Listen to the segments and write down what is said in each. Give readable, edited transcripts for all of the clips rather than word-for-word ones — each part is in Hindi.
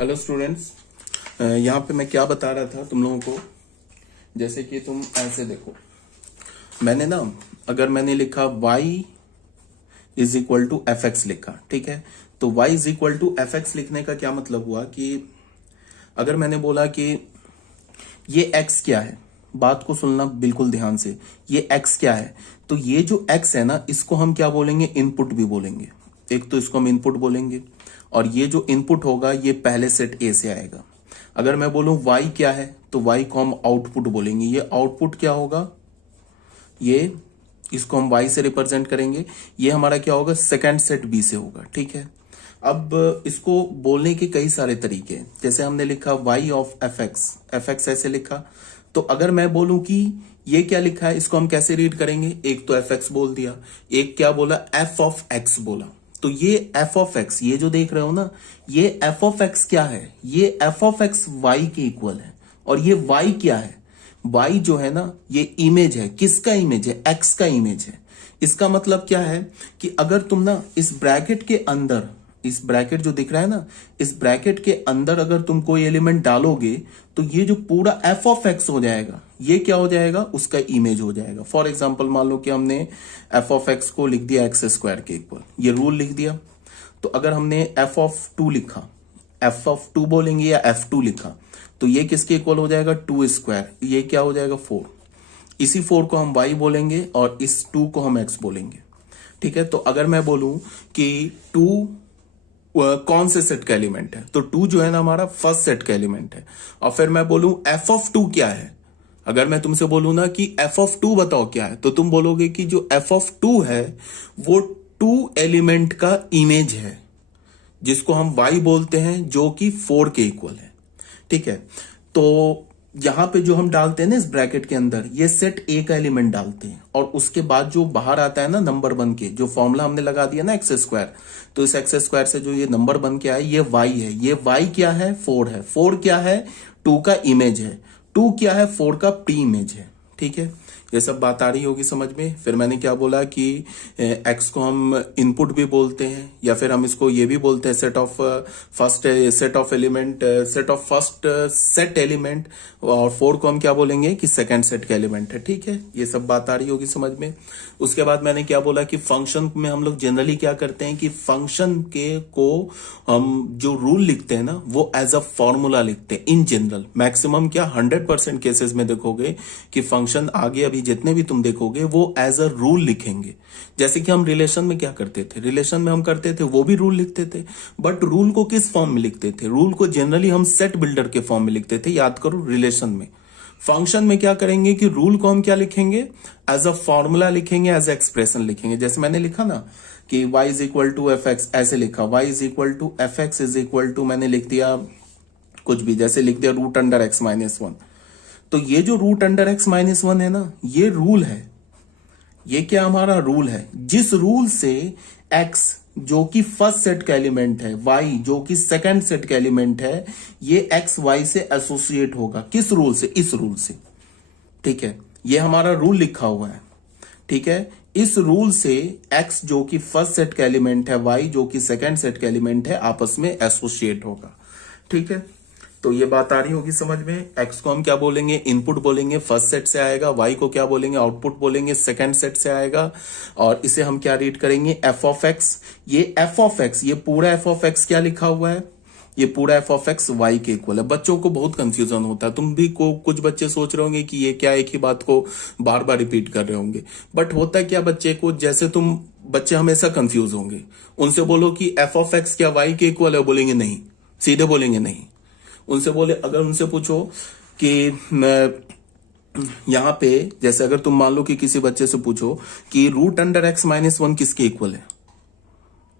हेलो स्टूडेंट्स, यहाँ पे मैं क्या बता रहा था तुम लोगों को। जैसे कि तुम ऐसे देखो, मैंने ना अगर मैंने लिखा y is equal to f x लिखा, ठीक है। तो y is equal to f x लिखने का क्या मतलब हुआ कि अगर मैंने बोला कि ये x क्या है, बात को सुनना बिल्कुल ध्यान से, ये x क्या है, तो ये जो x है ना, इसको हम क्या बोलेंगे, इनपुट भी बोलेंगे। एक तो इसको हम इनपुट बोलेंगे और ये जो इनपुट होगा ये पहले सेट ए से आएगा। अगर मैं बोलूं y क्या है तो y को हम आउटपुट बोलेंगे। ये आउटपुट क्या होगा, ये इसको हम y से रिप्रेजेंट करेंगे। ये हमारा क्या होगा, सेकंड सेट b से होगा, ठीक है। अब इसको बोलने के कई सारे तरीके हैं। जैसे हमने लिखा y ऑफ एफ एक्स ऐसे लिखा, तो अगर मैं बोलूं कि ये क्या लिखा है, इसको हम कैसे रीड करेंगे। एक तो एफ एक्स बोल दिया, एक क्या बोला, एफ ऑफ एक्स बोला। तो ये एफ ऑफ एक्स, ये जो देख रहे हो ना, ये एफ ऑफ एक्स क्या है, ये एफ ऑफ एक्स वाई के इक्वल है। और ये वाई क्या है, वाई जो है ना, ये इमेज है। किसका इमेज है, एक्स का इमेज है। इसका मतलब क्या है कि अगर तुम ना इस ब्रैकेट के अंदर, इस ब्रैकेट जो दिख रहा है ना, इस ब्रैकेट के अंदर अगर तुम कोई एलिमेंट डालोगे तो ये जो पूरा एफ ऑफ एक्स हो जाएगा, ये क्या हो जाएगा, उसका इमेज हो जाएगा। फॉर एग्जांपल मान लो कि हमने एफ ऑफ एक्स को लिख दिया एक्स स्क्वायर के इक्वल, ये रूल लिख दिया। तो अगर हमने एफ ऑफ टू लिखा, एफ ऑफ टू बोलेंगे या एफ टू लिखा, तो ये किसके इक्वल हो जाएगा, टू स्क्वायर, ये क्या हो जाएगा, 4। इसी 4 को हम y बोलेंगे और इस 2 को हम x बोलेंगे, ठीक है। तो अगर मैं बोलूं कि 2 कौन से सेट का एलिमेंट है, तो 2 जो है ना हमारा फर्स्ट सेट का एलिमेंट है। और फिर मैं बोलूं f ऑफ 2 क्या है, अगर मैं तुमसे बोलूं ना कि f ऑफ 2 बताओ क्या है, तो तुम बोलोगे कि जो f ऑफ 2 है वो 2 एलिमेंट का इमेज है, जिसको हम y बोलते हैं, जो कि 4 के इक्वल है, ठीक है। तो यहां पे जो हम डालते हैं ना इस ब्रैकेट के अंदर, ये सेट ए का एलिमेंट डालते हैं और उसके बाद जो बाहर आता है ना नंबर बन के, जो फॉर्मूला हमने लगा दिया ना एक्स स्क्वायर, तो इस एक्स स्क्वायर से जो ये नंबर बन के आए, ये y है। ये y क्या है, 4 है। 4 क्या है, 2 का इमेज है। 2 क्या है, 4 का प्री इमेज है, ठीक है। ये सब बात आ रही होगी समझ में। फिर मैंने क्या बोला कि x को हम इनपुट भी बोलते हैं, या फिर हम इसको ये भी बोलते हैं set of first set of element, set of first set element. और 4 को हम क्या बोलेंगे कि सेकंड सेट का एलिमेंट है, ठीक है। ये सब बात आ रही होगी समझ में। उसके बाद मैंने क्या बोला कि फंक्शन में हम लोग जनरली क्या करते हैं कि फंक्शन के को हम जो रूल लिखते हैं ना, वो एज अ फॉर्मूला लिखते हैं इन जनरल। मैक्सिमम क्या 100% केसेस में देखोगे कि फंक्शन आगे अभी जितने भी तुम देखोगे वो एज अ रूल लिखेंगे। जैसे कि हम रिलेशन में क्या करते थे, रिलेशन में हम करते थे वो भी रूल लिखते थे, बट रूल को किस फॉर्म में लिखते थे, रूल को जनरली हम सेट बिल्डर के फॉर्म में लिखते थे, याद करो रिलेशन में। फंक्शन में क्या करेंगे कि रूल को हम क्या लिखेंगे, एज अ फॉर्मूला लिखेंगे, एज अ एक्सप्रेशन लिखेंगे। जैसे मैंने लिखा ना कि y is equal to f x, ऐसे लिखा, y is equal to f x is equal to, मैंने लिख दिया कुछ भी, जैसे लिख दिया रूट अंडर एक्स माइनस 1। तो ये जो रूट अंडर एक्स माइनस 1 है ना, ये रूल है। ये क्या हमारा रूल है, जिस रूल से x जो कि फर्स्ट सेट का एलिमेंट है, y जो कि सेकंड सेट का एलिमेंट है, ये x y से एसोसिएट होगा। किस रूल से, इस रूल से, ठीक है। ये हमारा रूल लिखा हुआ है, ठीक है। इस रूल से x जो कि फर्स्ट सेट का एलिमेंट है, y जो कि सेकंड सेट का एलिमेंट है, आपस में एसोसिएट होगा, ठीक है। तो ये बात आ रही होगी समझ में। x को हम क्या बोलेंगे, इनपुट बोलेंगे, फर्स्ट सेट से आएगा। y को क्या बोलेंगे, आउटपुट बोलेंगे, सेकंड सेट से आएगा। और इसे हम क्या रीड करेंगे, f ऑफ x। ये f ऑफ x, ये पूरा f ऑफ x क्या लिखा हुआ है, ये पूरा f ऑफ x y के इक्वल है। बच्चों को बहुत कंफ्यूजन होता है, तुम भी को कुछ बच्चे सोच रहे होंगे कि ये क्या, एक ही बात को बार बार रिपीट कर रहे होंगे। बट होता क्या बच्चे को, जैसे तुम बच्चे हमेशा कंफ्यूज होंगे, उनसे बोलो कि f ऑफ x क्या y के इक्वल है, बोलेंगे नहीं, सीधे बोलेंगे नहीं। उनसे बोले, अगर उनसे पूछो कि यहां पे, जैसे अगर तुम मान लो कि किसी बच्चे से पूछो कि रूट अंडर एक्स माइनस 1 किसके इक्वल है,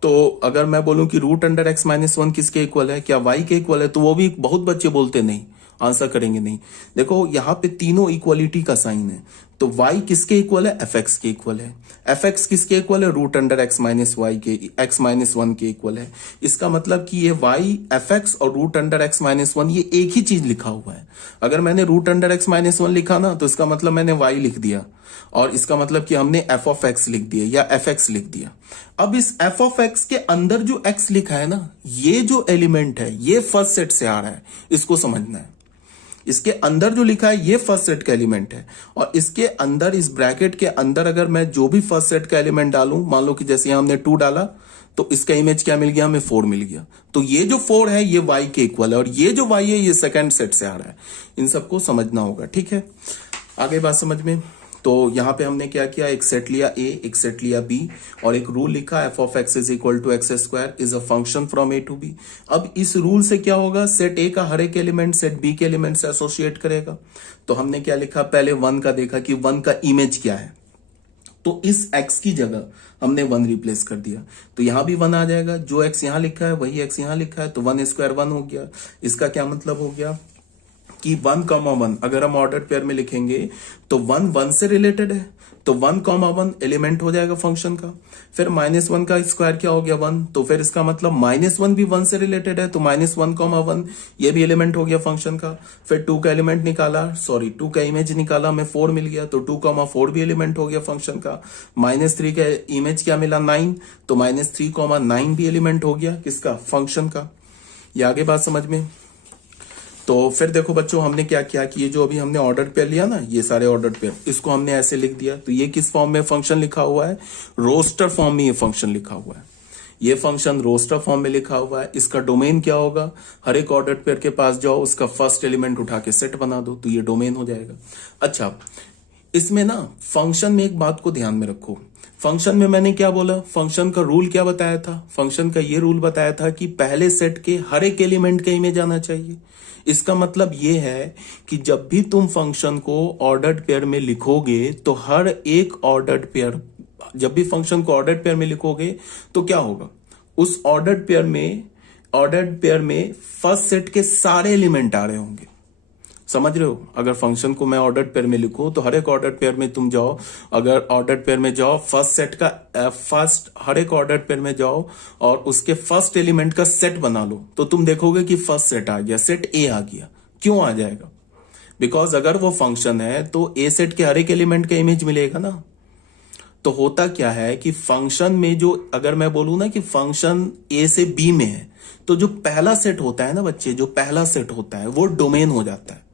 तो अगर मैं बोलूं कि रूट अंडर एक्स माइनस 1 किसके इक्वल है, क्या वाई के इक्वल है, तो वो भी बहुत बच्चे बोलते नहीं, आंसर करेंगे नहीं। देखो यहां पे तीनों इक्वलिटी का साइन है, तो y किसके इक्वल है? fx के इक्वल है। fx किसके इक्वल है? Root under x minus y के, x माइनस 1 के इक्वल है। इसका मतलब कि ये y fx और रूट अंडर x माइनस 1 ये एक ही चीज लिखा हुआ है। अगर मैंने रूट अंडर x माइनस 1 लिखा ना तो इसका मतलब मैंने y लिख दिया, और इसका मतलब कि हमने f ऑफ x लिख दिया या fx लिख दिया। अब इस f ऑफ x के अंदर जो x लिखा है ना, ये जो एलिमेंट है ये फर्स्ट सेट से आ रहा है, इसको समझना है। इसके अंदर जो लिखा है ये फर्स्ट सेट का एलिमेंट है, और इसके अंदर इस ब्रैकेट के अंदर अगर मैं जो भी फर्स्ट सेट का एलिमेंट डालूं, मान लो कि जैसे यहां हमने 2 डाला तो इसका इमेज क्या मिल गया? हमें 4 मिल गया। तो ये जो 4 है ये y के इक्वल है, और ये जो y है ये सेकंड सेट से आ रहा है। इन सबको समझना होगा, ठीक है। आगे बात समझ में। तो यहां पे हमने क्या किया? एक सेट लिया a, एक सेट लिया b, और एक रूल लिखा f of x is equal to x square is a function from a to b। अब इस रूल से क्या होगा? सेट a का हर एक एलिमेंट सेट b के एलिमेंट से एसोसिएट करेगा। तो हमने क्या लिखा? पहले 1 का देखा कि 1 का इमेज क्या है, तो इस x की जगह हमने 1 रिप्लेस कर दिया, तो यहां भी 1 आ जाएगा। जो x यहां लिखा है वही x यहां लिखा है, तो 1 स्क्वायर 1 हो गया। इसका क्या मतलब हो गया कि 1,1 अगर हम ऑर्डर पेयर में लिखेंगे तो 1 1 से रिलेटेड है, तो 1,1 एलिमेंट हो जाएगा फंक्शन का। फिर -1 का स्क्वायर क्या हो गया? 1, तो फिर इसका मतलब -1 भी 1 से रिलेटेड है, तो -1,1 ये भी एलिमेंट हो गया फंक्शन का। फिर 2 का एलिमेंट निकाला, 2 का इमेज निकाला, हमें 4 मिल गया, तो 2,4 भी एलिमेंट हो गया फंक्शन का। -3 का इमेज क्या मिला? 9, तो -3,9 भी एलिमेंट हो गया किसका? फंक्शन का। ये आगे बात समझ में। तो फिर देखो बच्चों, हमने क्या किया कि ये जो अभी हमने ऑर्डर पेयर लिया ना, ये सारे ऑर्डर पेयर, इसको हमने ऐसे लिख दिया। तो ये किस फॉर्म में फंक्शन लिखा हुआ है? रोस्टर फॉर्म में ये फंक्शन लिखा हुआ है। ये फंक्शन रोस्टर फॉर्म में लिखा हुआ है। इसका डोमेन क्या होगा? हर एक ऑर्डर पेयर के पास जाओ, उसका फर्स्ट एलिमेंट उठा के सेट बना दो, तो ये डोमेन हो जाएगा। अच्छा, इसमें ना फंक्शन में एक बात को ध्यान में रखो। फंक्शन में मैंने क्या बोला? फंक्शन का रूल क्या बताया था? फंक्शन का ये रूल बताया था कि पहले सेट के हर एक एलिमेंट का इमेज आना चाहिए। इसका मतलब ये है कि जब भी तुम फंक्शन को ऑर्डर्ड पेयर में लिखोगे तो हर एक ऑर्डर्ड पेयर, जब भी फंक्शन को ऑर्डर्ड पेयर में लिखोगे तो क्या होगा? उस ऑर्डर्ड पेयर में फर्स्ट सेट के सारे एलिमेंट आ रहे होंगे। समझ रहे हो? अगर फंक्शन को मैं ऑर्डर्ड पेयर में लिखूं तो हर एक ऑर्डर्ड पेयर में तुम जाओ, अगर ऑर्डर्ड पेयर में जाओ, फर्स्ट सेट का हर एक ऑर्डर्ड पेयर में जाओ और उसके फर्स्ट एलिमेंट का सेट बना लो, तो तुम देखोगे कि फर्स्ट सेट आ गया, सेट ए आ गया। क्यों आ जाएगा? बिकॉज अगर वो फंक्शन है तो ए सेट के हर एक एलिमेंट का इमेज मिलेगा ना। तो होता क्या है कि फंक्शन में जो, अगर मैं बोलूं ना कि फंक्शन ए से बी में है, तो जो पहला सेट होता है ना बच्चे, जो पहला सेट होता है वो डोमेन हो जाता है।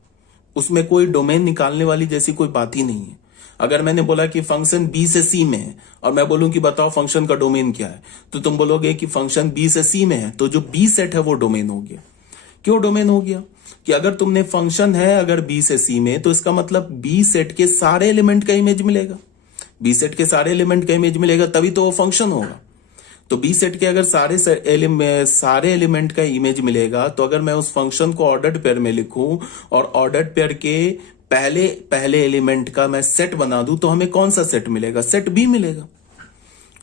उसमें कोई डोमेन निकालने वाली जैसी कोई बात ही नहीं है। अगर मैंने बोला कि फंक्शन बी से सी में है और मैं बोलूं कि बताओ फंक्शन का डोमेन क्या है, तो तुम बोलोगे कि फंक्शन बी से सी में है, तो जो बी सेट है वो डोमेन हो गया। क्यों डोमेन हो गया? कि अगर तुमने फंक्शन है अगर बी से सी में, तो इसका मतलब बी सेट के सारे एलिमेंट का इमेज मिलेगा। बी सेट के सारे एलिमेंट का इमेज मिलेगा तभी तो वो फंक्शन होगा। तो बी सेट के अगर सारे एलिमेंट का इमेज मिलेगा, तो अगर मैं उस फंक्शन को ऑर्डर्ड पेयर में लिखूं और ऑर्डर्ड पेयर के पहले एलिमेंट का मैं सेट बना दूं, तो हमें कौन सा सेट मिलेगा? सेट बी मिलेगा।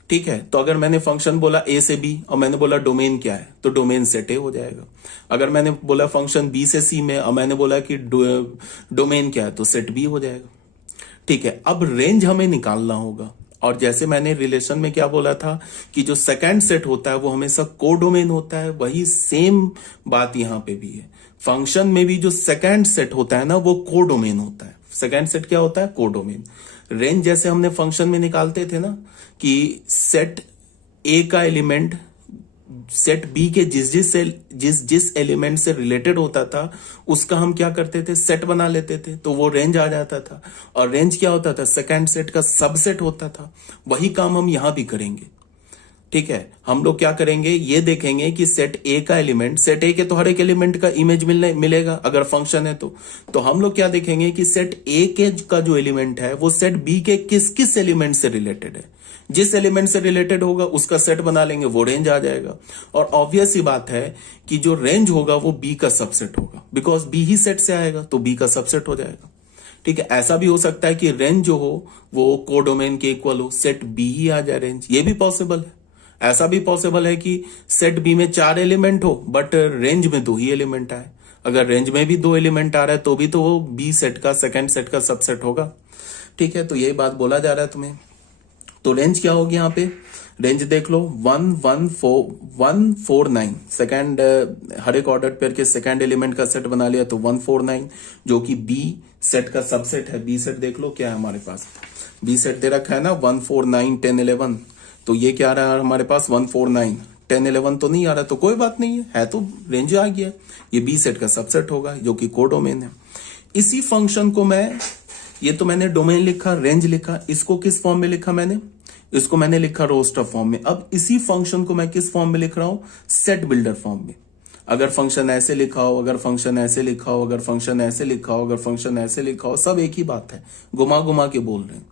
ठीक है। तो अगर मैंने फंक्शन बोला ए से बी और मैंने बोला डोमेन क्या है, तो डोमेन सेट ए हो जाएगा। अगर मैंने बोला फंक्शन बी से सी में और मैंने बोला कि डोमेन क्या है, तो सेट बी हो जाएगा। ठीक है। अब रेंज हमें निकालना होगा, और जैसे मैंने रिलेशन में क्या बोला था कि जो सेकंड सेट होता है वो हमेशा कोडोमेन होता है, वही सेम बात यहां पे भी है। फंक्शन में भी जो सेकंड सेट होता है ना, वो कोडोमेन होता है। सेकंड सेट क्या होता है? कोडोमेन। रेंज जैसे हमने फंक्शन में निकालते थे ना कि सेट ए का एलिमेंट सेट बी के जिस एलिमेंट से रिलेटेड होता था उसका हम क्या करते थे? सेट बना लेते थे, तो वो रेंज आ जाता था। और रेंज क्या होता था? सेकंड सेट का सबसेट होता था। वही काम हम यहां भी करेंगे। ठीक है। हम लोग क्या करेंगे, ये देखेंगे कि सेट ए का एलिमेंट, सेट ए के तो हर एक एलिमेंट का इमेज मिलेगा अगर फंक्शन है तो हम लोग क्या देखेंगे कि सेट ए के का जो एलिमेंट है वो सेट बी के किस किस एलिमेंट से रिलेटेड है। जिस एलिमेंट से रिलेटेड होगा उसका सेट बना लेंगे, वो रेंज आ जाएगा। और ऑब्वियस ही बात है कि जो रेंज होगा वो बी का सबसेट होगा, बिकॉज बी ही सेट से आएगा तो बी का सबसेट हो जाएगा। ठीक है। ऐसा भी हो सकता है कि रेंज जो हो वो कोडोमेन के इक्वल हो, सेट बी ही आ जाए रेंज, ये भी पॉसिबल है। ऐसा भी पॉसिबल है कि सेट बी में 4 एलिमेंट हो बट रेंज में 2 ही एलिमेंट आए। अगर रेंज में भी 2 एलिमेंट आ रहा है तो भी तो वो बी सेट का सेकंड सेट का सबसेट होगा। ठीक है, तो यही बात बोला जा रहा है तुम्हें। तो रेंज क्या होगी यहाँ पे, रेंज देख लो 149 सेकेंड, हर एक ऑर्डर पेयर के सेकेंड एलिमेंट का सेट बना लिया तो 149, जो कि बी सेट का सबसेट है। बी सेट देख लो क्या है हमारे पास, बी सेट दे रखा है ना 149 10 11, तो ये क्या आ रहा है हमारे पास 149 10 11 तो नहीं आ रहा, तो कोई बात नहीं है तो रेंज आ गया, ये बी सेट का सबसेट होगा जो कि कोडोमेन है। इसी फंक्शन को मैं, ये तो मैंने डोमेन लिखा, रेंज लिखा, इसको किस फॉर्म में लिखा मैंने, इसको मैंने लिखा रोस्टर फॉर्म में। अब इसी फंक्शन को मैं किस फॉर्म में लिख रहा हूं, सेट बिल्डर फॉर्म में। अगर फंक्शन ऐसे लिखा हो, अगर फंक्शन ऐसे लिखा हो, अगर फंक्शन ऐसे लिखा हो, अगर फंक्शन ऐसे लिखा हो, सब एक ही बात है, घुमा घुमा के बोल रहे हैं।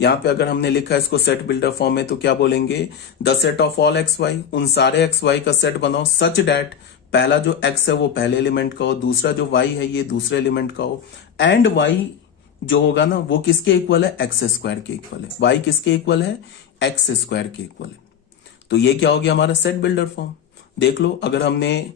यहां पे अगर हमने लिखा है इसको सेट बिल्डर फॉर्म में तो क्या बोलेंगे, the set of all x y, उन सारे एक्स वाई का सेट बनाओ सच डैट पहला जो एक्स है वो पहले एलिमेंट का हो, दूसरा जो वाई है ये दूसरे एलिमेंट का हो, एंड वाई जो होगा ना वो किसके इक्वल है, एक्स स्क्वायर के इक्वल है। वाई किसके इक्वल है, एक्स स्क्वायर के इक्वल है। तो ये क्या हो गया हमारा सेट बिल्डर फॉर्म। देख लो अगर हमने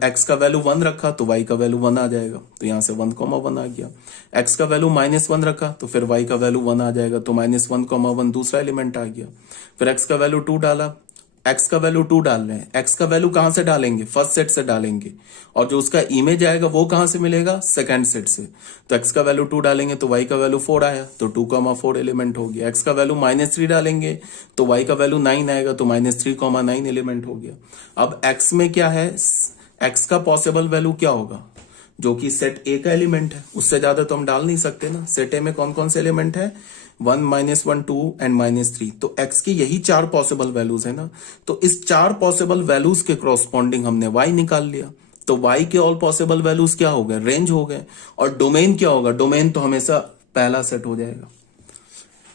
एक्स का वैल्यू 1 रखा तो वाई का वैल्यू 1 आ जाएगा, तो यहां से 1,1 आ गया। एक्स का वैल्यू -1 रखा तो फिर वाई का वैल्यू 1 आ जाएगा, तो -1,1 दूसरा एलिमेंट आ गया। फिर एक्स का वैल्यू 2 डाला, एक्स का वैल्यू 2 डाल रहे हैं, एक्स का वैल्यू कहां से डालेंगे, फर्स्ट सेट से डालेंगे, और जो उसका इमेज आएगा वो कहां से मिलेगा, सेकंड सेट से। तो एक्स का वैल्यू 2 डालेंगे तो वाई का वैल्यू 4 आया, तो 2,4 एलिमेंट हो गया। एक्स का वैल्यू -3 डालेंगे तो वाई का वैल्यू 9 आएगा, तो -3,9 एलिमेंट हो गया। अब एक्स में क्या है, एक्स का पॉसिबल वैल्यू क्या होगा, जो कि सेट ए का एलिमेंट है, उससे ज्यादा तो हम डाल नहीं सकते ना। सेट ए में कौन कौन से एलिमेंट है, 1 -1 2 एंड -3, तो x की यही 4 पॉसिबल वैल्यूज है ना। तो इस 4 पॉसिबल वैल्यूज के कॉरस्पॉन्डिंग हमने y निकाल लिया, तो y के ऑल पॉसिबल वैल्यूज क्या हो गए, रेंज हो गए। और डोमेन क्या होगा, डोमेन तो हमेशा पहला सेट हो जाएगा।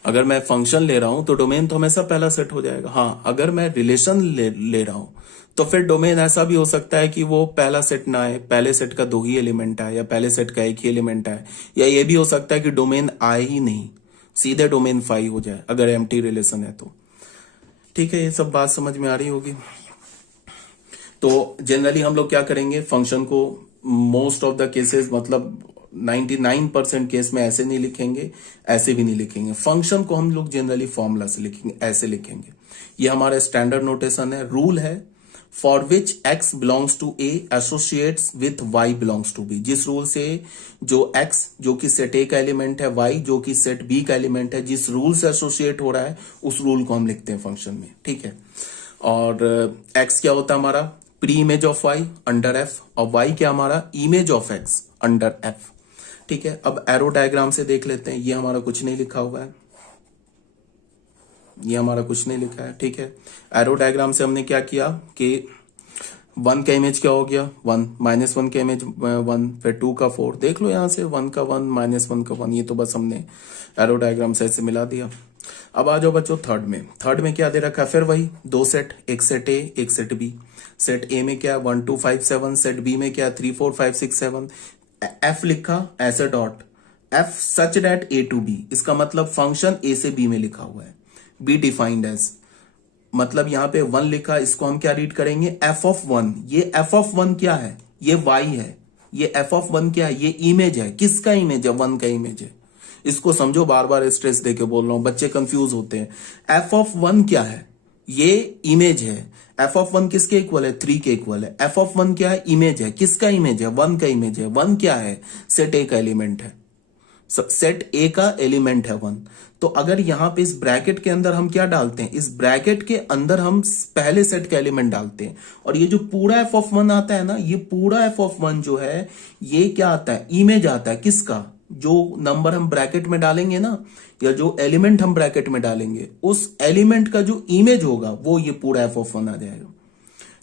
अगर मैं फंक्शन ले रहा हूं तो डोमेन तो हमेशा पहला सेट हो जाएगा। हाँ, अगर मैं रिलेशन ले रहा हूं तो फिर डोमेन ऐसा भी हो सकता है कि वो पहला सेट ना आए, पहले सेट का 2 ही एलिमेंट आए, या पहले सेट का 1 ही एलिमेंट आए, या ये भी हो सकता है कि डोमेन आए ही नहीं, सीधे डोमेन 5 हो जाए अगर एम्प्टी रिलेशन है तो। ठीक है, ये सब बात समझ में आ रही होगी। तो जनरली हम लोग क्या करेंगे, फंक्शन को मोस्ट ऑफ द केसेस, मतलब 99% केस में ऐसे नहीं लिखेंगे, ऐसे भी नहीं लिखेंगे। फंक्शन को हम लोग जनरली फॉर्मूला से लिखेंगे, ऐसे लिखेंगे। ये हमारा स्टैंडर्ड नोटेशन है, रूल है, for which x belongs to a associates with y belongs to b। जिस रूल से जो x जो कि सेट a का एलिमेंट है, y जो कि सेट b का एलिमेंट है, जिस रूल से एसोसिएट हो रहा है उस रूल को हम लिखते हैं फंक्शन में। ठीक है, और x क्या होता है हमारा, pre image of y under f, और y क्या हमारा, image of x under f। ठीक है, अब एरो डायग्राम से देख लेते हैं। ये हमारा कुछ नहीं लिखा हुआ है, ये हमारा कुछ नहीं लिखा है। ठीक है, एरो डायग्राम से हमने क्या किया कि 1 का इमेज क्या हो गया 1, -1 का इमेज 1, फिर 2 का 4, देख लो यहां से 1 का 1 -1 का 1, ये तो बस हमने एरो डायग्राम से ऐसे मिला दिया। अब आ जाओ बच्चों थर्ड में। थर्ड में क्या दे रखा है, फिर वही 2 सेट, एक सेट ए एक सेट बी। सेट ए में क्या 1 2 5 7, सेट बी में क्या 3 4 5 6 7। एफ लिखा ऐसे dot, f such that a to b, इसका मतलब फंक्शन ए से बी में लिखा हुआ है, बी डिफाइंड एज, मतलब यहां पे 1 लिखा, इसको हम क्या रीड करेंगे, एफ ऑफ 1। ये एफ ऑफ 1 क्या है, ये y है। ये एफ ऑफ 1 क्या है, ये इमेज है। किसका इमेज है, 1 का इमेज है। इसको समझो, बार बार स्ट्रेस देके बोल रहा हूं, बच्चे कंफ्यूज होते हैं। एफ ऑफ 1 क्या है, ये इमेज है। एफ ऑफ 1 किसके इक्वल है, 3 के इक्वल है। एफ ऑफ 1 क्या है, इमेज है। किसका इमेज है, 1 का इमेज है। 1 क्या है, सेट ए का एलिमेंट है, सेट ए का एलिमेंट है 1। तो अगर यहां पे इस ब्रैकेट के अंदर हम क्या डालते हैं, इस ब्रैकेट के अंदर हम पहले सेट का एलिमेंट डालते हैं, और ये जो पूरा एफ ऑफ 1 आता है ना, ये पूरा एफ ऑफ 1 जो है ये क्या आता है, इमेज आता है। किसका, जो नंबर हम ब्रैकेट में डालेंगे ना, या जो एलिमेंट हम ब्रैकेट में डालेंगे, उस एलिमेंट का जो इमेज होगा वो ये पूरा एफ ऑफ 1 आ जाएगा।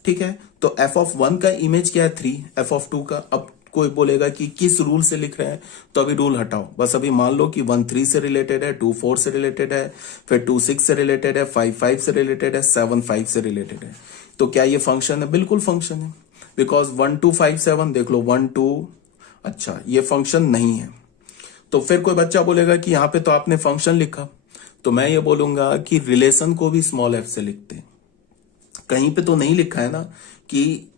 ठीक है, तो एफ ऑफ 1 का इमेज क्या है 3, एफ ऑफ 2 का। अब कोई बोलेगा कि किस रूल से लिख रहे हैं, तो अभी रूल हटाओ, बस अभी मान लो कि 1 3 से रिलेटेड है, 2 4 से रिलेटेड है, फिर 2 6 से रिलेटेड है, 5 5 से रिलेटेड है, 7 5 से रिलेटेड है। तो क्या ये फंक्शन है, बिल्कुल फंक्शन है, बिकॉज 1 2 5 7 देख लो 1 2, अच्छा ये फंक्शन नहीं है। तो फिर कोई बच्चा बोलेगा कि यहां पे तो आपने फंक्शन लिखा, तो मैं ये बोलूंगा कि रिलेशन को भी स्मॉल एफ से लिखते हैं। कहीं पे तो नहीं लिखा है ना कि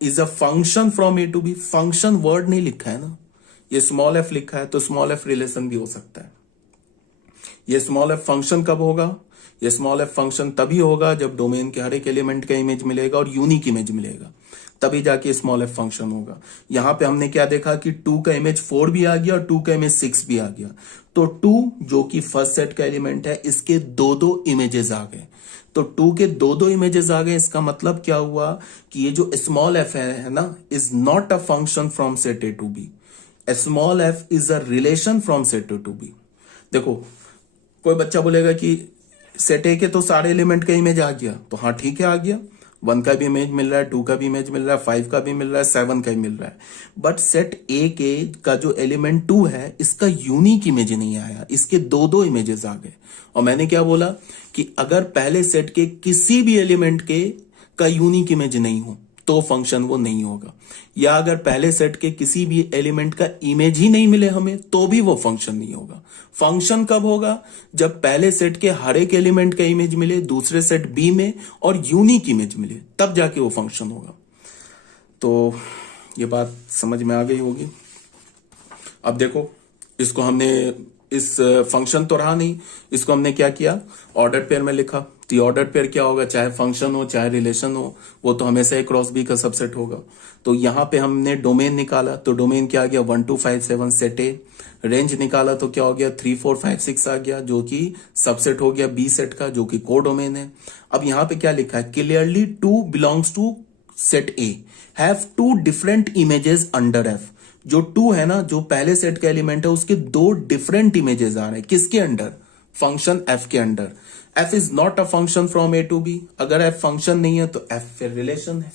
is a function from a to b, function word नहीं लिखा है ना, ये स्मॉल एफ लिखा है तो स्मॉल एफ रिलेशन भी हो सकता है। ये स्मॉल एफ फंक्शन कब होगा? ये स्मॉल एफ फंक्शन तभी होगा जब डोमेन के हर एक एलिमेंट का इमेज मिलेगा और यूनिक इमेज मिलेगा, तभी जाके स्मॉल एफ फंक्शन होगा। यहां पे हमने क्या देखा कि 2 का इमेज 4 भी आ गया और 2 का इमेज 6 भी आ गया। तो 2 जो कि फर्स्ट सेट का एलिमेंट है, इसके दो इमेजेस आ गए। तो 2 के दो इमेजेस आ गए। इसका मतलब क्या हुआ कि ये जो स्मॉल एफ है ना, is not a function from set a to b. Small f is a relation from set a to b. देखो, कोई बच्चा बोलेगा कि सेट ए के तो सारे एलिमेंट का इमेज आ गया, तो हाँ ठीक है, आ गया। 1 का भी इमेज मिल रहा है, 2 का भी इमेज मिल रहा है, 5 का भी मिल रहा है, 7 का भी मिल रहा है। बट सेट ए के का जो एलिमेंट 2 है, इसका यूनिक इमेज नहीं आया, इसके दो इमेजेस आ गए। और मैंने क्या बोला कि अगर पहले सेट के किसी भी एलिमेंट के का यूनिक इमेज नहीं हो तो फंक्शन वो नहीं होगा, या अगर पहले सेट के किसी भी एलिमेंट का इमेज ही नहीं मिले हमें तो भी वो फंक्शन नहीं होगा। फंक्शन कब होगा? जब पहले सेट के हर एक एलिमेंट का इमेज मिले दूसरे सेट बी में और यूनिक इमेज मिले, तब जाके वो फंक्शन होगा। तो ये बात समझ में आ गई होगी। अब देखो, इसको हमने इस फंक्शन तो रहा नहीं, इसको हमने क्या किया, ऑर्डर पेयर में लिखा। तो ऑर्डर पेयर क्या होगा? चाहे फंक्शन हो चाहे रिलेशन हो, वो तो हमेशा एक क्रॉस बी का सबसेट होगा। तो यहां पे हमने डोमेन निकाला, तो डोमेन क्या आ गया? 1 2 5 7 सेट ए। रेंज निकाला तो क्या हो गया? 3 4 5 6 आ गया, जो कि सबसेट हो गया बी सेट का, जो कि को डोमेन है। अब यहां पे क्या लिखा है? Clearly 2 belongs to set a, have 2 different images under f. जो 2 है ना, जो पहले सेट का एलिमेंट है, उसके 2 डिफरेंट इमेजेस आ रहे हैं। किसके अंडर? फंक्शन एफ के under. F is not a function from a to b. अगर एफ फंक्शन नहीं है तो एफ फिर रिलेशन है।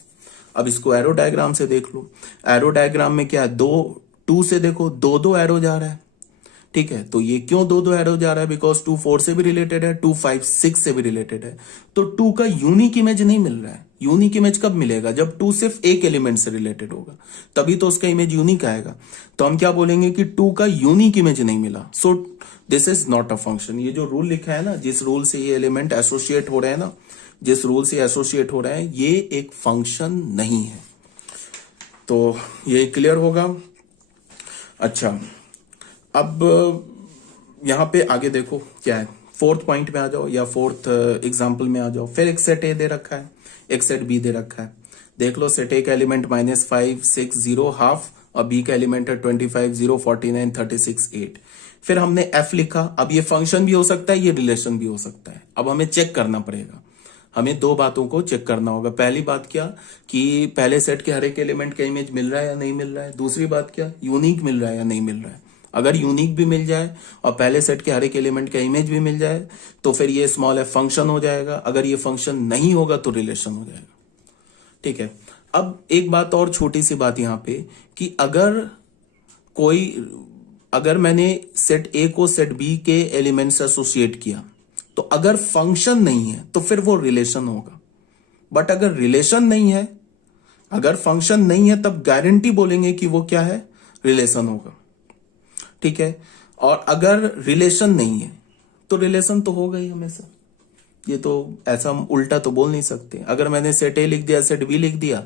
अब इसको एरो डायग्राम से देख लो। एरो डायग्राम में क्या है? 2 से देखो, दो एरो जा रहा है, ठीक है। तो ये क्यों दो एरो जा रहा है? बिकॉज 2 4 से भी रिलेटेड है, 2 5 6 से भी रिलेटेड है। तो 2 का यूनिक इमेज नहीं मिल रहा है। यूनिक इमेज कब मिलेगा? जब 2 सिर्फ एक एलिमेंट से रिलेटेड होगा, तभी तो उसका इमेज यूनिक आएगा। तो हम क्या बोलेंगे कि 2 का यूनिक इमेज नहीं मिला, so this is not a function. ये जो रूल लिखा है ना, जिस रूल से ये एलिमेंट एसोसिएट हो रहे हैं ना, जिस रूल से एसोसिएट हो रहे हैं, ये एक फंक्शन नहीं है। तो ये क्लियर होगा। अच्छा, अब यहां पे आगे देखो क्या है। 4th पॉइंट में आ जाओ या 4th एग्जाम्पल में आ जाओ। फिर एक सेट ए दे रखा है, एक सेट बी दे रखा है। देख लो, सेट ए का एलिमेंट -5 6 0 हाफ और बी का एलिमेंट है 25 0 49 36 8। फिर हमने एफ लिखा। अब ये फंक्शन भी हो सकता है, ये रिलेशन भी हो सकता है। अब हमें चेक करना पड़ेगा, हमें 2 बातों को चेक करना होगा। पहली बात क्या कि पहले सेट के हर एक एलिमेंट का इमेज मिल रहा है या नहीं मिल रहा है। दूसरी बात क्या, यूनिक मिल रहा है या नहीं मिल रहा है। अगर यूनिक भी मिल जाए और पहले सेट के हर एक एलिमेंट का इमेज भी मिल जाए तो फिर ये स्मॉल एफ फंक्शन हो जाएगा। अगर ये फंक्शन नहीं होगा तो रिलेशन हो जाएगा, ठीक है। अब एक बात और, छोटी सी बात यहां पे, कि अगर मैंने सेट ए को सेट बी के एलिमेंट से एसोसिएट किया, तो अगर फंक्शन नहीं है तो फिर वो रिलेशन होगा। बट अगर रिलेशन नहीं है, अगर फंक्शन नहीं है, तब गारंटी बोलेंगे कि वो क्या है? रिलेशन होगा, ठीक है। और अगर रिलेशन नहीं है तो रिलेशन तो होगा ही हमेशा। ये तो ऐसा हम उल्टा तो बोल नहीं सकते। अगर मैंने सेट ए लिख दिया, सेट बी लिख दिया,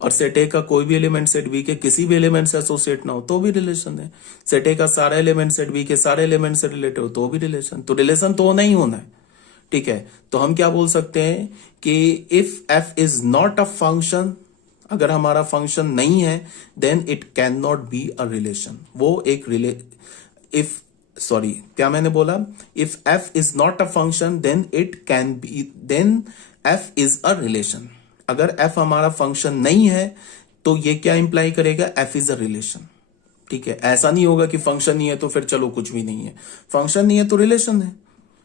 और सेट ए का कोई भी एलिमेंट सेट बी के किसी भी एलिमेंट से एसोसिएट ना हो तो भी रिलेशन है। सेट ए का सारा एलिमेंट सेट बी के सारे एलिमेंट से रिलेटेड हो तो भी रिलेशन। तो रिलेशन तो होना ही होना है, ठीक है। तो हम क्या बोल सकते हैं कि if f is not a function, अगर हमारा फंक्शन नहीं है, then it can not be a relation. वो एक क्या मैंने बोला? If f is not a function then it can be, then f is a relation. अगर एफ हमारा फंक्शन नहीं है तो ये क्या इंप्लाई करेगा? एफ इज अ रिलेशन, ठीक है। ऐसा नहीं होगा कि फंक्शन नहीं है तो फिर चलो कुछ भी नहीं है। फंक्शन नहीं है तो रिलेशन है।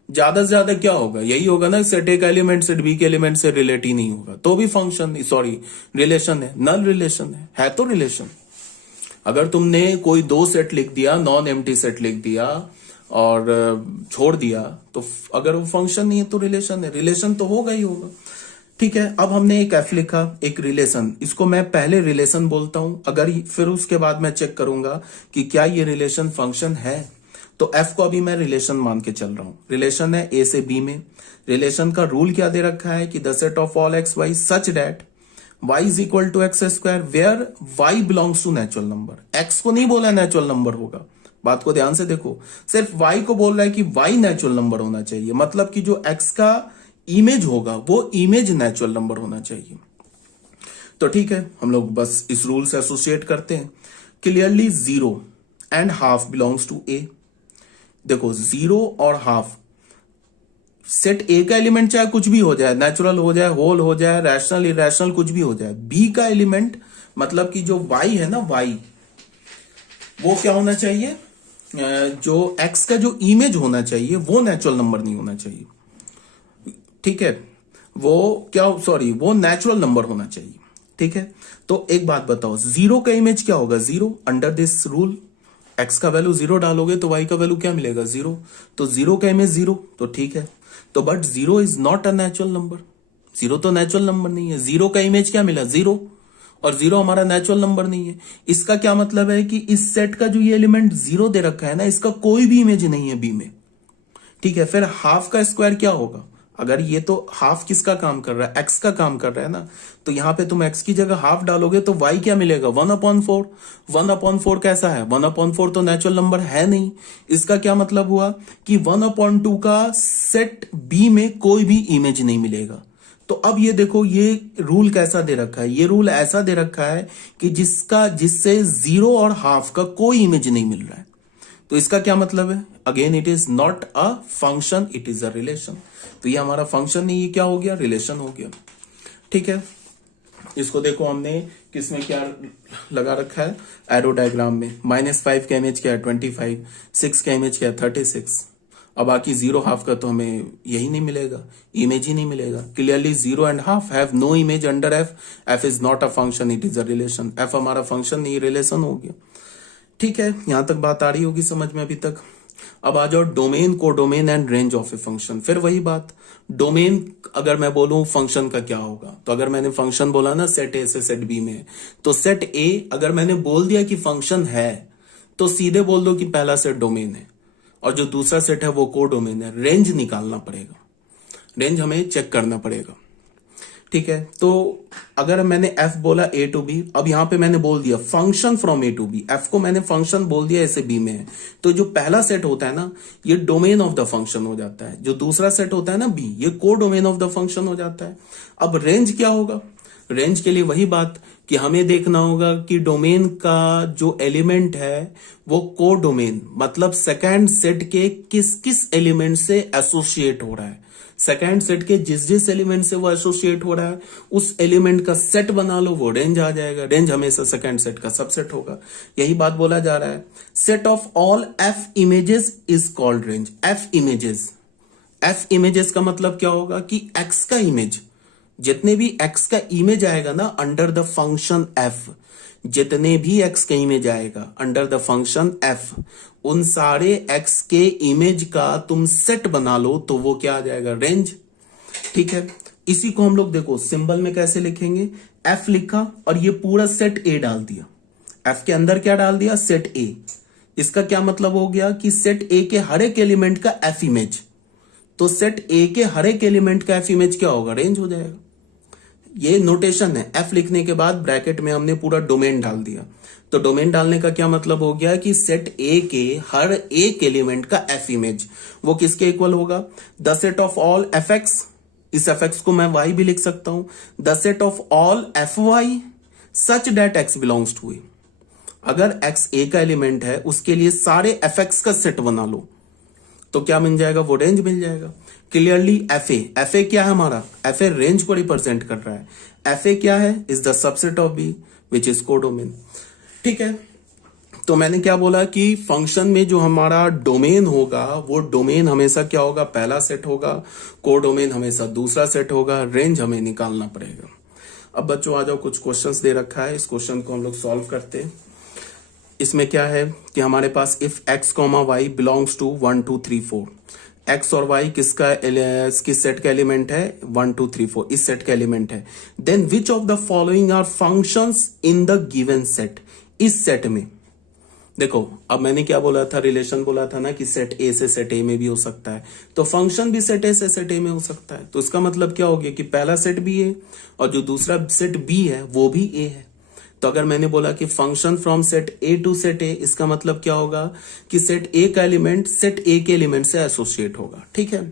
ज्यादा से ज्यादा क्या होगा? यही होगा ना, सेट ए का एलिमेंट सेट बी के एलिमेंट से रिलेट ही नहीं होगा तो भी फंक्शन, सॉरी रिलेशन है, नल रिलेशन है तो रिलेशन। अगर तुमने कोई 2 सेट लिख दिया, नॉन एम्प्टी सेट लिख दिया और छोड़ दिया, तो अगर वो फंक्शन नहीं है तो रिलेशन है, रिलेशन तो होगा ही होगा, ठीक है। अब हमने एक एफ लिखा, एक रिलेशन। इसको मैं पहले रिलेशन बोलता हूं, अगर फिर उसके बाद मैं चेक करूंगा कि क्या ये रिलेशन फंक्शन है। तो एफ को अभी मैं रिलेशन मान के चल रहा हूं। रिलेशन है ए से बी में। रिलेशन का रूल क्या दे रखा है कि the set of all x y such that y is equal to x square where y belongs to natural number. x को नहीं बोला नेचुरल नंबर होगा, बात को ध्यान से देखो, सिर्फ y को बोल रहा है कि y नेचुरल नंबर होना चाहिए, मतलब कि जो x का इमेज होगा वो इमेज नेचुरल नंबर होना चाहिए। तो ठीक है, हम लोग बस इस रूल से एसोसिएट करते हैं। Clearly 0 and half belongs to A. देखो 0 और हाफ, सेट ए का एलिमेंट चाहे कुछ भी हो जाए, नेचुरल हो जाए, होल हो जाए, रैशनल इरेशनल कुछ भी हो जाए, बी का एलिमेंट मतलब कि जो वाई है ना, वाई वो क्या होना चाहिए, जो एक्स का जो इमेज होना चाहिए वो नेचुरल नंबर नहीं होना चाहिए। ठीक है, वो क्या, सॉरी, वो नेचुरल नंबर होना चाहिए। ठीक है, तो एक बात बताओ, 0 का इमेज क्या होगा, 0। अंडर दिस रूल एक्स का वैल्यू 0 डालोगे तो वाई का वैल्यू क्या मिलेगा, 0। तो 0 का इमेज 0, तो ठीक है। तो but 0 is not a natural number, 0 तो नेचुरल नंबर नहीं है। 0 का इमेज क्या मिला, 0, और 0 हमारा नेचुरल नंबर नहीं है। इसका क्या मतलब है कि इस सेट का जो ये एलिमेंट 0 दे रखा है ना, इसका कोई भी इमेज नहीं है बी में। ठीक है, फिर हाफ का स्क्वायर क्या होगा, अगर ये तो हाफ किसका काम कर रहा है, एक्स का काम कर रहा है ना, तो यहां पे तुम एक्स की जगह हाफ डालोगे तो वाई क्या मिलेगा, 1/4। 1/4 कैसा है, 1/4 तो नेचुरल नंबर है नहीं। इसका क्या मतलब हुआ कि 1/2 का सेट बी में कोई भी इमेज नहीं मिलेगा। तो अब ये देखो, ये रूल कैसा दे रखा है, ये रूल ऐसा दे रखा है कि जिससे 0 और हाफ का कोई इमेज नहीं मिल रहा है। तो इसका क्या मतलब है, again it is not a function, it is a relation. तो ये हमारा फंक्शन नहीं, ये क्या हो गया, रिलेशन हो गया। ठीक है, इसको देखो हमने किसमें क्या लगा रखा है, एरो डायग्राम में। -5 का इमेज क्या है, 25। 6 का इमेज क्या है, 36। अब बाकी 0 हाफ का तो हमें यही नहीं मिलेगा, इमेज ही नहीं मिलेगा। Clearly 0 and half have no image under f. F is not a function, it is a relation. F हमारा फंक्शन नहीं, रिलेशन हो गया। ठीक है, यहां तक बात आ रही होगी समझ में अभी तक। अब आ जाओ domain, codomain and range of a function. फिर वही बात, डोमेन अगर मैं बोलूं फंक्शन का क्या होगा, तो अगर मैंने फंक्शन बोला ना सेट ए से सेट बी में, तो सेट ए अगर मैंने बोल दिया कि फंक्शन है, तो सीधे बोल दो कि पहला सेट डोमेन है और जो दूसरा सेट है वो कोडोमेन है। रेंज निकालना पड़ेगा, रेंज हमें चेक करना पड़ेगा। ठीक है, तो अगर मैंने f बोला a टू b, अब यहां पे मैंने बोल दिया function from a to b, f को मैंने फंक्शन बोल दिया ऐसे b में है, तो जो पहला सेट होता है ना, ये डोमेन ऑफ द फंक्शन हो जाता है। जो दूसरा सेट होता है ना b, ये को डोमेन ऑफ द फंक्शन हो जाता है। अब रेंज क्या होगा, रेंज के लिए वही बात कि हमें देखना होगा कि डोमेन का जो एलिमेंट है वो को डोमेन, मतलब सेकेंड सेट के किस किस एलिमेंट से एसोसिएट हो रहा है। सेकेंड सेट के जिस जिस एलिमेंट से वो एसोसिएट हो रहा है उस एलिमेंट का सेट बना लो, वो रेंज आ जाएगा। रेंज हमेशा सेकेंड सेट का सबसेट होगा, यही बात बोला जा रहा है। Set of all F images is called range. F images, F images का मतलब क्या होगा कि एक्स का इमेज, जितने भी एक्स का इमेज आएगा ना अंडर द फंक्शन एफ, जितने भी एक्स का इमेज आएगा अंडर द फंक्शन एफ, उन सारे एक्स के इमेज का तुम सेट बना लो तो वो क्या आ जाएगा, रेंज। ठीक है, इसी को हम लोग देखो सिंबल में कैसे लिखेंगे, एफ लिखा और ये पूरा सेट ए डाल दिया, एफ के अंदर क्या डाल दिया, सेट ए। इसका क्या मतलब हो गया कि सेट ए के हर एक एलिमेंट का एफ इमेज, तो सेट ए के हर एक एलिमेंट का एफ इमेज क्या होगा, रेंज हो जाएगा। ये नोटेशन है, एफ लिखने के बाद ब्रैकेट में हमने पूरा डोमेन डाल दिया। तो डोमेन डालने का क्या मतलब हो गया कि सेट ए के हर एक एलिमेंट का एफ इमेज वो किसके इक्वल होगा, the set of all f x, इस एफ एक्स को मैं वाई भी लिख सकता हूं, the set of all f y such that x belongs to A. अगर एक्स ए का एलिमेंट है उसके लिए सारे एफ एक्स का सेट बना लो तो क्या मिल जाएगा, वो रेंज मिल जाएगा। क्लियरली एफ ए क्या है हमारा, एफ ए रेंज को रिप्रेजेंट कर रहा है। एफ ए क्या है, is the subset of b which is codomain. ठीक है, तो मैंने क्या बोला कि फंक्शन में जो हमारा डोमेन होगा वो डोमेन हमेशा क्या होगा, पहला सेट होगा, कोडोमेन हमेशा दूसरा सेट होगा, रेंज हमें निकालना पड़ेगा। अब बच्चों आ जाओ, कुछ क्वेश्चंस दे रखा है, इस क्वेश्चन को हम लोग सॉल्व करते हैं। इसमें क्या है कि हमारे पास if x, y belongs to 1 2 3 4, x और y किस सेट का एलिमेंट है, 1 2 3 4 इस सेट का एलिमेंट है, then which of the following are functions in the given set. इस सेट में देखो अब मैंने क्या बोला था, रिलेशन बोला था ना कि सेट ए से सेट ए में भी हो सकता है, तो फंक्शन भी सेट ए से सेट ए में हो सकता है। तो इसका मतलब क्या हो गया कि पहला सेट बी है और जो दूसरा सेट बी है वो भी ए है। तो अगर मैंने बोला कि function from set a to set a, इसका मतलब क्या होगा कि सेट ए का एलिमेंट सेट ए के एलिमेंट से एसोसिएट होगा। ठीक है,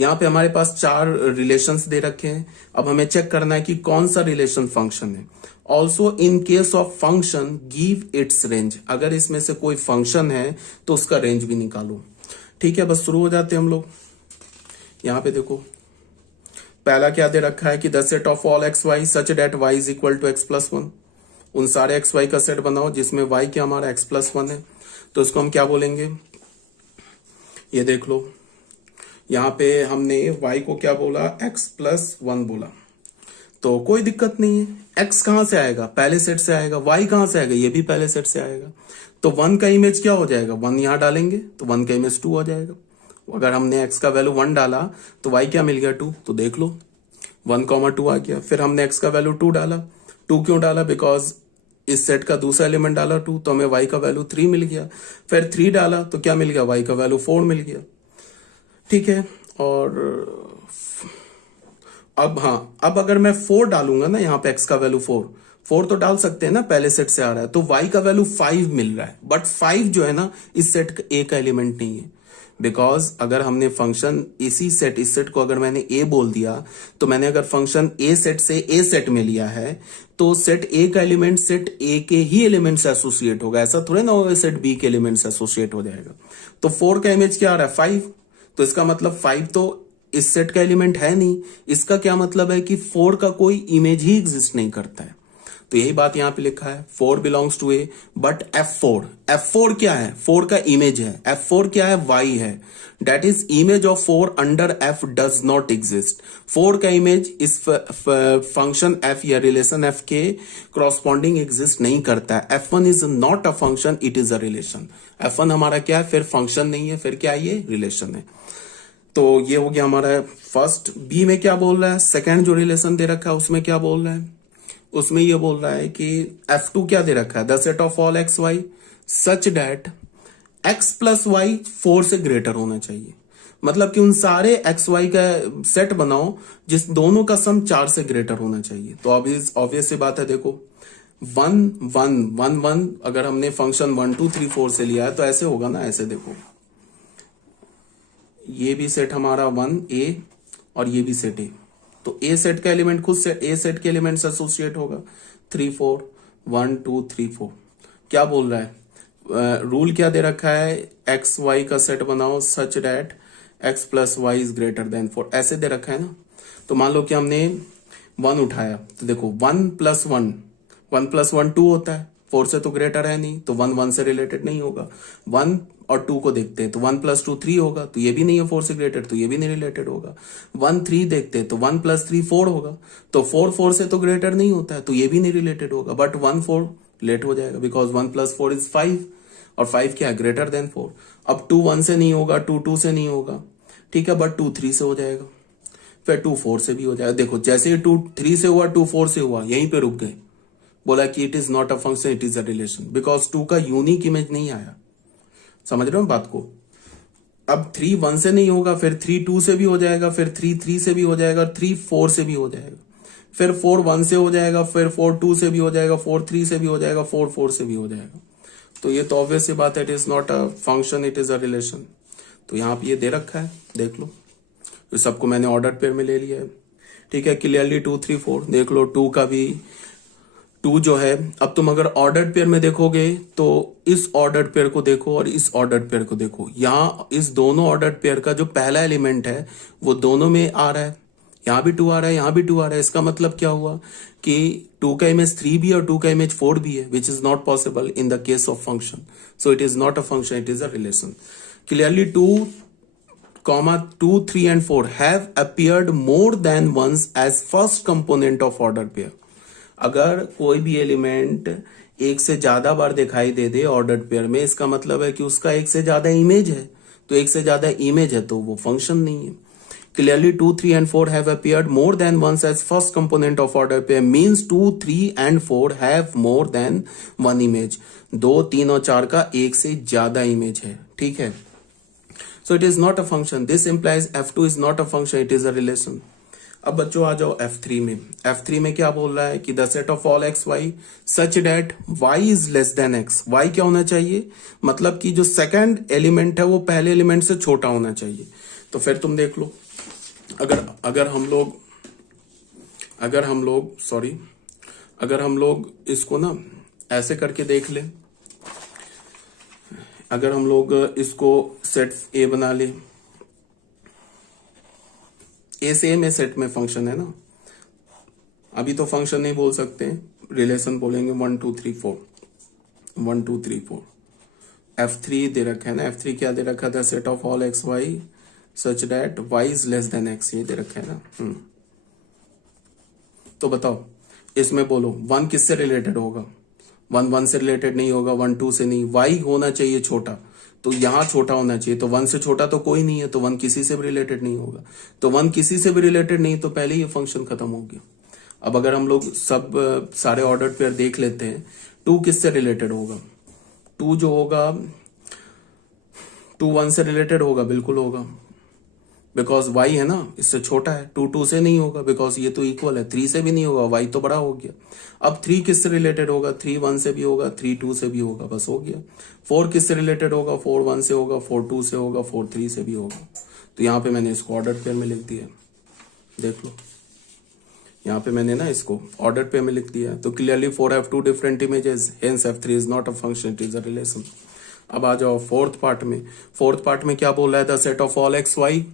यहां पे हमारे पास 4 रिलेशंस दे रखे हैं। अब हमें चेक करना है कि कौन सा रिलेशन फंक्शन है। Also in case of function give its range, अगर इसमें से कोई फंक्शन है तो उसका रेंज भी निकालो। ठीक है, बस शुरू हो जाते हैं हम लोग। यहां पे देखो पहला क्या दे रखा है कि the set of all x y such that y is equal to x plus 1। उन सारे एक्स वाई का सेट बनाओ जिसमें वाई क्या हमारा एक्स प्लस 1 है। तो इसको हम क्या बोलेंगे, ये देख लो, यहां पे हमने y को क्या बोला, x प्लस 1 बोला। तो कोई दिक्कत नहीं है, x कहां से आएगा, पहले सेट से आएगा, y कहां से आएगा, ये भी पहले सेट से आएगा। तो 1 का इमेज क्या हो जाएगा, 1 यहां डालेंगे तो 1 का इमेज 2 हो जाएगा। अगर हमने x का वैल्यू 1 डाला तो y क्या मिल गया, 2। तो देख लो 1,2 आ गया। फिर हमने x का वैल्यू 2 डाला। 2 क्यों डाला, बिकॉज इस सेट का दूसरा एलिमेंट डाला 2, तो हमें y का वैल्यू 3 मिल गया। फिर 3 डाला तो क्या मिल गया, y का वैल्यू 4 मिल गया। ठीक है, और अब अगर मैं 4 डालूंगा ना यहाँ पे x का वैल्यू 4 तो डाल सकते हैं ना, पहले सेट से आ रहा है, तो y का वैल्यू 5 मिल रहा है। बट 5 जो है ना इस सेट a का एलिमेंट नहीं है, बिकॉज अगर हमने फंक्शन इस सेट को अगर मैंने a बोल दिया, तो मैंने अगर फंक्शन a सेट से a सेट में लिया है तो सेट a का एलिमेंट सेट a के ही एलिमेंट से एसोसिएट होगा। ऐसा थोड़ा ना होगा सेट b के एलिमेंट से एसोसिएट हो जाएगा। तो 4 का इमेज क्या आ रहा है, 5। तो इसका मतलब 5 तो इस सेट का एलिमेंट है नहीं। इसका क्या मतलब है कि 4 का कोई इमेज ही एग्जिस्ट नहीं करता है। तो यही बात यहां पे लिखा है, 4 belongs to A, but F4 क्या है, 4 का इमेज है। F4 क्या है, Y है। That is image of 4 under F does not exist. 4 का इमेज इस फंक्शन F या रिलेशन F के क्रॉसपॉन्डिंग एग्जिस्ट नहीं करता है। F1 is not a function, it is a relation. F1 हमारा क्या है, फिर फंक्शन नहीं है, फिर क्या है, ये रिलेशन है। तो ये हो गया हमारा फर्स्ट। बी में क्या बोल रहा है, सेकंड जो रिलेशन दे रखा है उसमें क्या बोल रहा है, उसमें ये बोल रहा है कि F2 क्या दे रखा है, the set of all x y such that x plus y 4 से ग्रेटर होना चाहिए। मतलब कि उन सारे एक्स वाई का सेट बनाओ जिस दोनों का सम 4 से ग्रेटर होना चाहिए। तो ऑब्वियस सी बात है, देखो 1 1 1 1 अगर हमने फंक्शन 1 2 3 4 से लिया है तो ऐसे होगा ना, ऐसे देखो ये भी सेट हमारा 1 a और ये भी सेट a। तो a सेट का एलिमेंट खुद से a सेट के एलिमेंट से एसोसिएट होगा। 3 4 1 2 3 4 क्या बोल रहा है, रूल क्या दे रखा है, एक्स वाई का सेट बनाओ such that x plus y is greater than 4, ऐसे दे रखा है ना। तो मान लो कि हमने 1 उठाया, तो देखो 1 प्लस 1 2 होता है, 4 से तो ग्रेटर है नहीं, तो 1 1 से रिलेटेड नहीं होगा। 1 और 2 को देखते हैं तो 1 प्लस 2 3 होगा, तो ये भी नहीं है 4 से रिलेटेड, तो ये भी नहीं रिलेटेड होगा। 1 3 देखते हैं तो 1 प्लस 3 4 होगा, तो 4 4 से तो ग्रेटर नहीं होता है, तो ये भी नहीं रिलेटेड होगा। बट 1 4 रिलेट हो जाएगा, बिकॉज 1 प्लस 4 इज 5 और 5 क्या है, ग्रेटर देन 4। अब 2 1 से नहीं होगा, 2 2 से नहीं होगा, ठीक है, बट 2 3 से हो जाएगा, फिर 2 4 से भी हो जाएगा। देखो जैसे ही 2 3 से हुआ, 2 4 से हुआ, यहीं पे रुक गए, बोला कि it is not a function, it is a relation, because 2 का यूनिक इमेज नहीं आया। समझ रहे हो बात को। अब 3 1 से नहीं होगा, फिर 3 2 से भी हो जाएगा, फिर 3 3 से भी हो जाएगा, 3 4 से भी हो जाएगा, फिर 4 1 से हो जाएगा, फिर 4 2 से भी हो जाएगा, 4 3 से भी हो जाएगा, 4 4 से भी हो जाएगा। तो ये तो ऑब्वियस सी बात है, it is not a function, it is a relation. तो यहाँ पे ये दे रखा है, देख लो, ये सबको मैंने ऑर्डर पेयर में ले लिया है। ठीक है, क्लियरली 2 3 4 देख लो, 2 का भी 2 जो है। अब तुम अगर ऑर्डर्ड पेयर में देखोगे तो इस ऑर्डर्ड पेयर को देखो और इस ऑर्डर्ड पेयर को देखो, यहाँ इस दोनों ऑर्डर्ड पेयर का जो पहला एलिमेंट है वो दोनों में आ रहा है, यहाँ भी 2 आ रहा है, यहाँ भी 2 आ रहा है। इसका मतलब क्या हुआ कि 2 का इमेज 3 भी और 2 का इमेज 4 भी है, which is not possible in the case of function. So it is not a function, it is a relation. Clearly 2 2 3 and 4 have appeared more than once as first component of ordered pair। अगर कोई भी एलिमेंट एक से ज्यादा बार दिखाई दे दे ऑर्डर्ड पेयर में, इसका मतलब है कि उसका एक से ज्यादा इमेज है, तो एक से ज्यादा इमेज है तो वो फंक्शन नहीं है। Clearly 2, 3 and 4 have appeared more than once as first component of order pair, means 2, 3 and 4 have more than one image. 2, 3 और 4 का एक से ज्यादा इमेज है, ठीक है. So it is not a function. This implies F2 is not a function, it is a relation. अब बच्चों आ जाओ F3 में. F3 में क्या बोल रहा है कि the set of all x y such that y is less than x. y क्या होना चाहिए, मतलब कि जो सेकंड एलिमेंट है वो पहले एलिमेंट से छोटा होना चाहिए. तो फिर तुम देख लो, अगर हम लोग इसको ना ऐसे करके देख ले, अगर हम लोग इसको सेट ए बना ले, ए से में सेट में फंक्शन है ना, अभी तो फंक्शन नहीं बोल सकते, रिलेशन बोलेंगे 1 2 3 4 1 2 3 4. F3 दे रखा है ना, F3 क्या दे रखा था, set of all x y such that y is less than x, ये दे रखा है ना. तो बताओ इसमें बोलो 1 किससे रिलेटेड होगा, 1 से रिलेटेड नहीं होगा, 1 2 से नहीं, y होना चाहिए छोटा, तो यहां छोटा होना चाहिए, तो 1 से छोटा तो कोई नहीं है, तो 1 किसी से भी रिलेटेड नहीं होगा, तो 1 किसी से भी रिलेटेड नहीं, तो पहले ये फंक्शन खत्म हो गया. अब अगर हम लोग सब सारे ऑर्डर्ड पेयर देख लेते हैं, 2 किससे रिलेटेड होगा, 2 जो होगा 2 1 से रिलेटेड होगा, बिल्कुल होगा, बिकॉज y है ना, इससे छोटा है. 2 2 से नहीं होगा बिकॉज ये तो इक्वल है. 3 से भी नहीं होगा, y तो बड़ा हो गया. अब 3 किससे रिलेटेड होगा, 3 1 से भी होगा, 3 2 से भी होगा, बस हो गया. 4 किससे रिलेटेड होगा, 4 1 से होगा, 4 2 से होगा, 4 3 से भी होगा. तो यहाँ पे मैंने इसको ऑर्डर पेयर में लिख दिया, देख लो, यहाँ पे मैंने ना इसको ऑर्डर पेयर में लिख दिया. तो clearly 4 have 2 different images, hence F3 is not a function, it is a relation. अब आ जाओ फोर्थ पार्ट में. फोर्थ पार्ट में क्या बोल रहा है, the set of all x y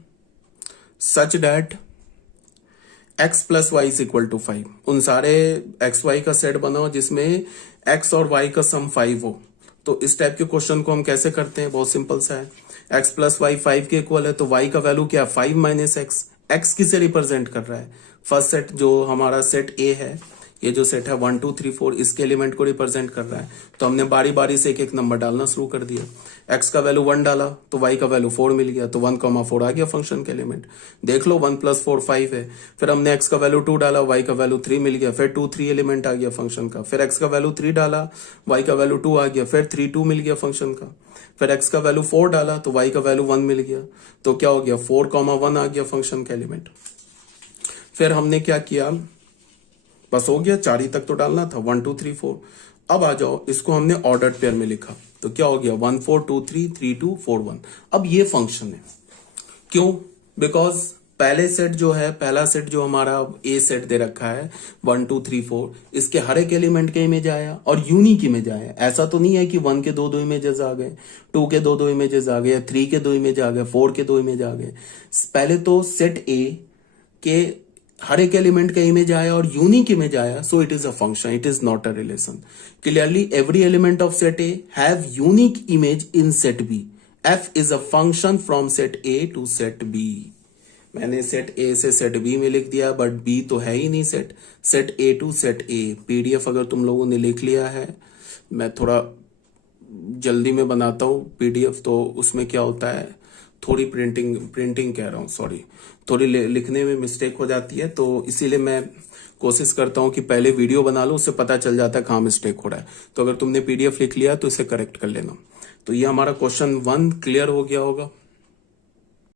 such that x plus y is equal to 5. उन सारे एक्स वाई का सेट बनाओ जिसमें x और y का सम 5 हो. तो इस टाइप के क्वेश्चन को हम कैसे करते हैं, बहुत सिंपल सा है. x प्लस वाई 5 के इक्वल है, तो y का वैल्यू क्या है, 5 माइनस एक्स. x किसे रिप्रेजेंट कर रहा है, फर्स्ट सेट जो हमारा सेट ए है, ये जो सेट है 1 2 3 4, इसके एलिमेंट को रिप्रेजेंट कर रहा है. तो हमने बारी बारी से एक एक नंबर डालना शुरू कर दिया. x का वैल्यू 1 डाला तो y का वैल्यू 4 मिल गया, तो 1,4 आ गया फंक्शन के एलिमेंट. देख लो 1 + 4 5 है. फिर हमने x का वैल्यू 2 डाला, y का वैल्यू 3 मिल गया, फिर 2 3 एलिमेंट आ गया फंक्शन का. फिर x का वैल्यू 3 डाला, y का वैल्यू 2 आ गया, फिर 3 2 मिल गया फंक्शन का. फिर x का वैल्यू 4 डाला तो y का वैल्यू 1 मिल गया. तो क्या हो गया, 4,1 आ गया फंक्शन का एलिमेंट. फिर हमने क्या किया, बस हो गया, 4 ही तक तो डालना था, 1 2 3 4. अब आ जाओ, इसको हमने ऑर्डर्ड पेयर में लिखा, तो क्या हो गया, 1 4 2 3 3 2 4 1. अब ये फंक्शन है, क्यों, बिकॉज पहले सेट जो है, पहला सेट जो हमारा ए सेट दे रखा है 1 2 3 4, इसके हर एक एलिमेंट के इमेज आया और यूनिक इमेज आया. ऐसा तो नहीं है कि 1 के 2 इमेजेस आ गए, 2 के 2 इमेजेस आ गए, 3 के 2 इमेज आ गए, 4 के 2 इमेज आ गए. पहले तो सेट ए के हर एक एलिमेंट का इमेज आया और यूनिक इमेज आया, so it is a function, it is not a relation. Clearly every element of set a have unique image in set b. F is a function from set a to set b. मैंने सेट ए से सेट बी में लिख दिया, बट बी तो है ही नहीं set a to set a. PDF अगर तुम लोगों ने लिख लिया है, मैं थोड़ा जल्दी में बनाता हूं पीडीएफ, तो उसमें क्या होता है, थोड़ी प्रिंटिंग कह रहा हूँ, सॉरी, थोड़ी लिखने में मिस्टेक हो जाती है, तो इसीलिए मैं कोशिश करता हूँ कि पहले वीडियो बना लो, उससे पता चल जाता है कहाँ मिस्टेक हो रहा है. तो अगर तुमने पीडीएफ लिख लिया तो इसे करेक्ट कर लेना. तो ये हमारा क्वेश्चन 1 क्लियर हो गया होगा.